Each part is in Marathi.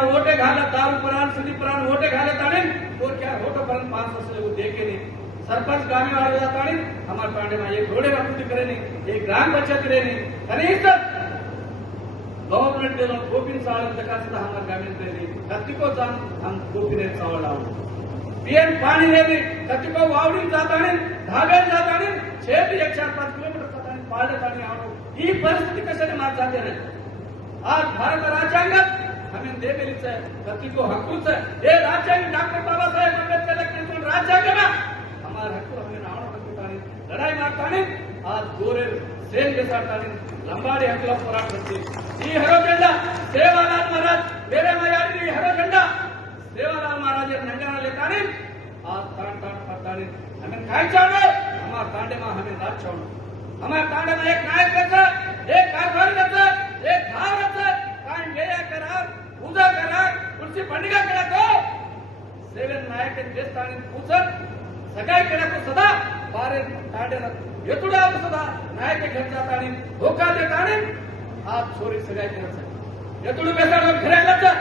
में वोटे घाला दारू परान सिटी परान वोटे घाले ताने और क्या वोटो परन 500 से वो देखे नहीं सरपंच गामी वाले जाताने हमारे तांडे में एक घोड़े वाकुटी करे नहीं एक ग्राम पंचायत करे नहीं कनीस गवर्नमेंट देनो गोपिन सावळ तकासदा हमारे गामी दे नहीं कत्तिको जान हम गोपिन सावळ लावू पीएम पानी रेदी कत्तिको वावडी जाताने धाबे जाताने 6 से 105 किलोमीटर पताने पाळले पाणी आवो ही परिस्थिती कशाने मात जाते रे आज भारत राज्यांगात हमें दे मिलीच है कत्तिको हक्कूच है ये राज्यांग डॉक्टर बाबा साहेब अंबेडकर के राज्यांग में हमारे हक्कू हमें नावण हक्कूताने लड़ाई मारताने आज गोरे सेन के साथ लंबाड़ी हक्कुల పోరాటం ఈ హరో జెండా సేవాలాల్ महाराज मेरे मयारी हरो झंडा सेवालाल महाराज नंगाना लेताने आज तान तान पड़ताने हमें काय चाहो हमारे तांडे में हमें राज चाहो हमारे तांडे में एक नायक रहता एक कारभारी रहता एक भाव रहता कायम गया करा पूजा करा उनसे पंडिगा करा तो सेवन नायक के देशताने पूछत सगाई करा तो सदा बारे तांडे यतुड़ा सदा नायक के घर जाताने धोखा देताने आज छोरी सगाई करत यतुड़ बेसाड घरे लगता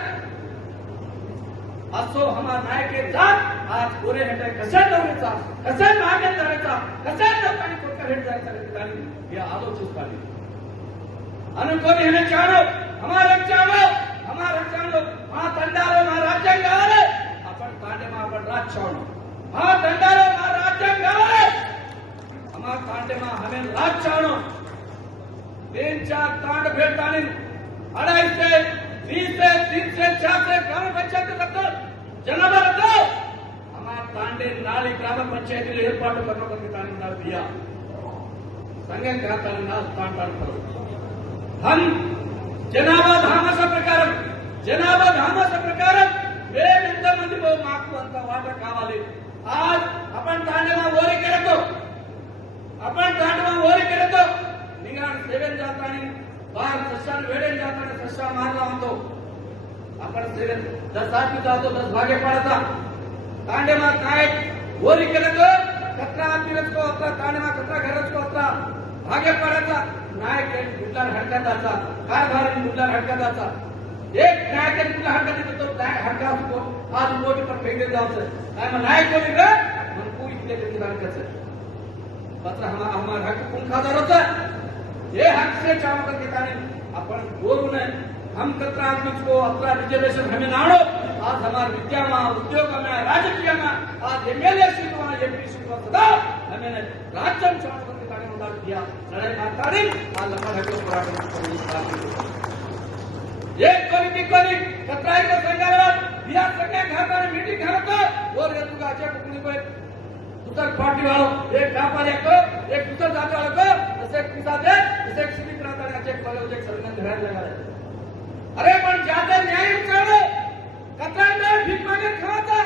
असो हमारा नायक के जात आज गोरे हटे कशा दौरेचा कशा मागे जायचा कशा लोकांनी कोणत्या हेड जायचा ठिकाणी हे आलोचिताने अनुकोनी हमें चालो हमारा चालो हाँ तंडारो हाँ राज्यांग गावाले अपन तांडे में अपन राज चालो हाँ तंडारो हाँ राज्यांग गावाले हमारा तांडे में हमें राज चालो 3-4 तांड भेटताने 2.5 से 20 से 3 से 4 से ग्राम पंचायत रखो जनाभा रखो हमारा तांडे नाली ग्राम पंचायत ఏర్పాటు करने ना दिया संघ खाता ना तांडाल हम जनाभा धामाच्या प्रकाరం మేము ఇంతమంది మాకు అంత వాటా కావాలి आज आपण तांडेमा ओरी करतो निघाण सेवन जातानी बाहेर सशान वेडेन जातानी सशा मारला म्हणतो आपण सेवन 10 आदमी जातो 10 भागे पडायचा तांडेमा काय ओरी करतो कचरा आदमी रचतो आपला तांडेमा कचरा घरच को आपला भागे पडायचा नायक गुडला हडकाचा कारभारी गुडला हडकाचा एक नायक गुडला हडकाचा तो हडका उसको आज मोटी पर फेंक दे जाओ काय मग नायक बोली रे मन पूरी इतने के हडकाचा पत्र हमारा हक कौन खादार होता ये हक से चाव करके ताने अपन गोरू ने हम कतरा आदमी को अपना रिजर्वेशन हमें नाड़ो आज हमारे विद्या में उद्योग में राजकीय में आज एमएलए सीट में एमपी सीट में सदा हमें राज्य चाव करके ताने उदार दिया लड़ाई मारताने आज लंबा हक पोराटम एक कोणी कतराई को संघावर बिहार संघा घाटाने मीटिंग घालतो और ये तुगा आचे कुणी को दूसर पार्टी वालों एक व्यापारी को एक दूसर जाति वालों को जैसे किसा दे जैसे सिटी प्रांताने आचे वाले एक सरकार धरायला लागला अरे पण जाते न्याय विचारो कतराई में भीक मागे खावाचा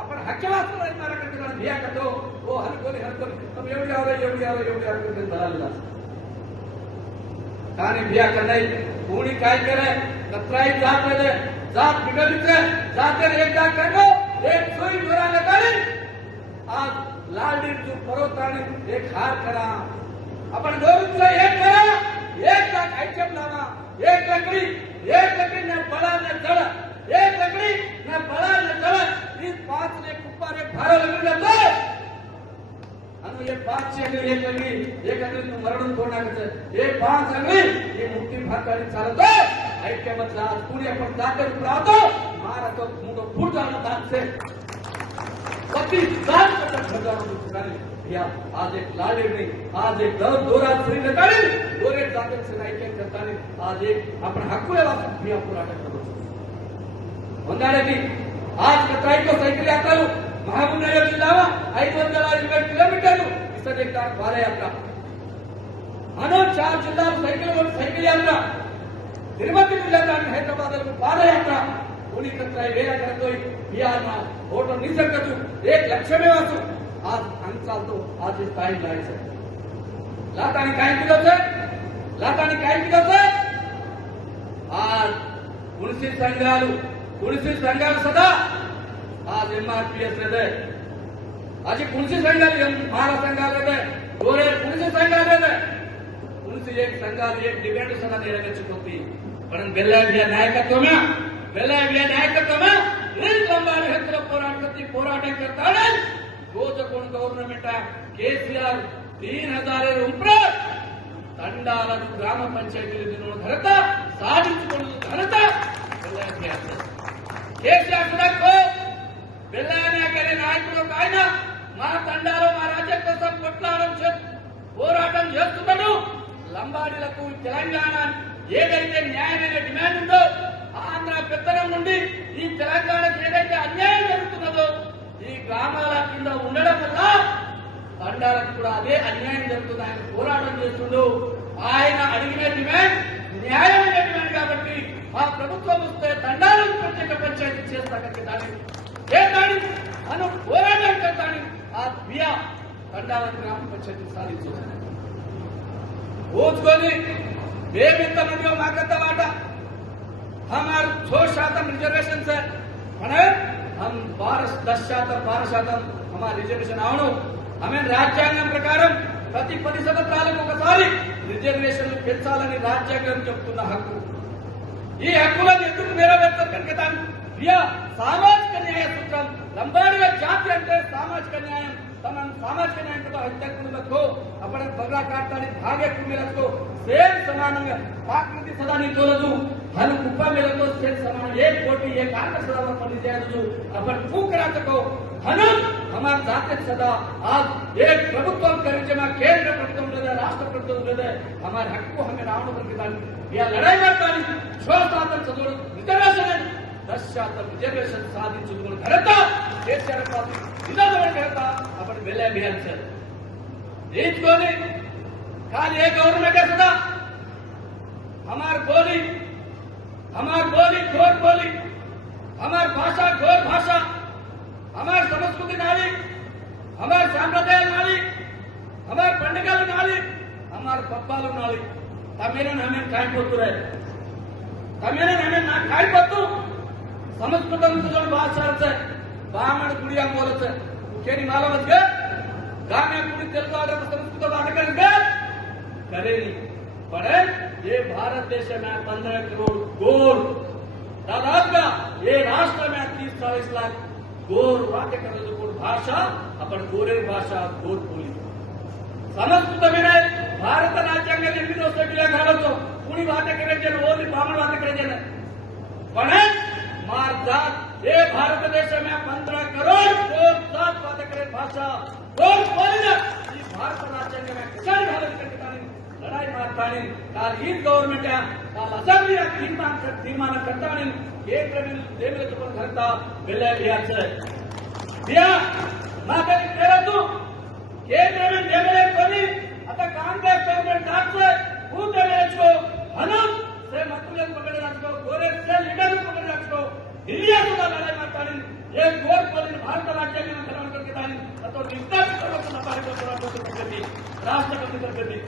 आपण हक्क वाचतो नाही मारा करते भिया करतो वो हर कोणी हम एवढी आवरे धरायला काने भिया करनाई कोणी काय करे कतराई जात बिगड़ते जाते एक जात करनो एक सोई बुरा लगाने आज लालडी जो परोताने एक हार करा अपन गोरुतला एक करा एक जात आइटम लावा एक लकड़ी न बड़ा न जड़ एक लकड़ी न बड़ा न जड़ इस 5 ने ऊपर एक भारो लकड़ी जातो अनु ये 5 से एक लकड़ी एक अंगली तू मरण तोड़ना ये 5 अंगली ये मुक्ति भागारी चालतो ऐक्य मतलब आज पुणे आपण जाकर राहतो महाराज तो मुंडो फूट जाणं दात से 32,000 ठिकाणी या आज एक लाडे नहीं आज एक दोरा श्री नकाळी दोरे जाकर से ऐक्य करताने आज एक आपण हक्कुले वाचून भिया पोराटम करतो ಒಂದಾಳೆ आज कतराई को साइकिल यात्रा महाबूबनगर जिल्हा 520 किलोमीटर इससे एक बार यात्रा अनो 4 जिल्हा साइकिल यात्रा तिरुपति जिल्ह्यात आणि हैदराबाद पादयात्रा कोणी कतराई वेळा करतोय बिहार ना फोटो निसर्गतो 1 लक्ष वाचू आज आम्ही चालतो आज हे काय लायचं लातानी काय केलं आज कुणसी संघाला सदा आज एमआरपीएस रहते आज कुणसी संघाला महाराष्ट्र रहते गोरे कुणसी संघाला रहते कुणसी एक संघाला एक डिबेट सदा निर्णयाची होती पण गेल्या नायकत्व में ಬೆಳಗಾವಿಯ ನಾಯಕತ್ವನ ಲಂಬಾಣಿ ಹತ್ತಿರ ಹೋರಾಟ करताना कोण गव्हर्नमेंट केसीआर 3000 उपरांत తండాలను గ్రామ పంచాయతీల ఘనత సాధించుకున్న ఘనత కేసీఆర్ బెల్లాయన నాయకులకు ఆయన మా తండాలో మా రాజ్యం కోసం పోరాటం చేస్తున్నాడు. లంబాడీలకు తెలంగాణ ఏదైతే న్యాయమైన డిమాండ్ ఉందో ఆంధ్ర పెత్తనం నుండి ఈ తెలంగాణకు ఏదైతే అన్యాయం జరుగుతున్నదో ఈ గ్రామాల కింద ఉండడం వల్ల తండాలకు కూడా అదే అన్యాయం జరుగుతుంది. ఆయన పోరాటం చేస్తుండు. ఆయన అడిగిన డిమాండ్ న్యాయమైన డిమాండ్ కాబట్టి ఆ ప్రభుత్వం వస్తే తండాలకు ప్రత్యేక పంచాయతీ చేస్తానికి దాన్ని మనం పోరాటం చేస్తాను. ఆ బియా తండాల గ్రామ పంచాయతీ సాధించాలి. ఓచుకొని మేమెంతమందిలో మాకంత మాట हमार 6% रिजर्वेशन से हम 10% 12% हमारा रिजर्वेशन आवनु हमें రాజ్యాంగం ప్రకారం ప్రతి 10 సంవత్సరాలకు ఒకసారి రిజర్వేషన్లు పెంచాలని రాజ్యాంగం చెప్తున్న హక్కు. ఈ హక్కులను ఎందుకు నెరవేర్చడానికి సామాజిక న్యాయ సూత్రం లంబాడిగా జాతి అంటే సామాజిక న్యాయం सामाजिक न्याय हत्याकुंडको आपण बगला काढताना भागे कुंडीलको सेम समाనంగా ఆకృతి సదా నీ తోలదు हल कुप्पा मेलको सेम समान एक कोटी एक आंध्र सदा पण दियाजू आपण फूकरातको हनु हमार जाते सदा आज एक प्रभुत्व करेजेमा केंद्र प्रभुत्व లేదా రాష్ట్ర ప్రభుత్వం లేదా हमार हक्को हमें रावण करतानी या लढाई करतानी स्वतंत्र सदोर రిజర్వేషన్ 10% రిజర్వేషన్ సాధించుకున్న ఘనత కేసీఆర్ పార్టీ इधर कहता अपन बेले अभियान से देश को नहीं खाली एक गवर्नमेंट है सदा हमार बोली घोर बोली हमार भाषा घोर भाषा हमार संस्कृति नाली हमार सांप्रदाय नाली हमार पंडितल नाली हमार पप्पालू नाली तमेरन हमें काय पोतु रहे तमेरन हमें ना काय पोतु संस्कृतम सुजन भाषा से बामण कुड़िया बोलत केनी मालूमत ग गाम्या कुड़ी तेलुगु आडे संस्कृत वाटकन ग करेली पण ये भारत देश में 15 करोड़ गोर दादागा ये राष्ट्र में 30-40 लाख गोर वाटकन कोड भाषा अपन गोरे भाषा गोर बोली संस्कृत में भारत राज्यांग निर्मित सगळ्या घालतो कुणी वाटकन जे ओली बामण वाटकन जे पण मार जात ये भारत देश में 15 करोड़ गोर जात बात करे भाषा गोर बोलना ये भारत राज्य में किसान भारत के लड़ाई मारतानी काल ही गवर्नमेंट काल असेंबली तीर्मान करतानी केंद्र में देवले तो घरता बेले बिहार से बिया मागणी केरतू केंद्र में देवले कोणी आता कांग्रेस गवर्नमेंट डाकसे खूप देवलेचो हनु से मंत्री पकड़ राखो गोरे से लीडर पकड़ राखो दिल्ली सुद्धा लढाई मारतानी एक गोर बोली भारत राज्यांग में करके तानी तो निष्ठा राष्ट्रपती करते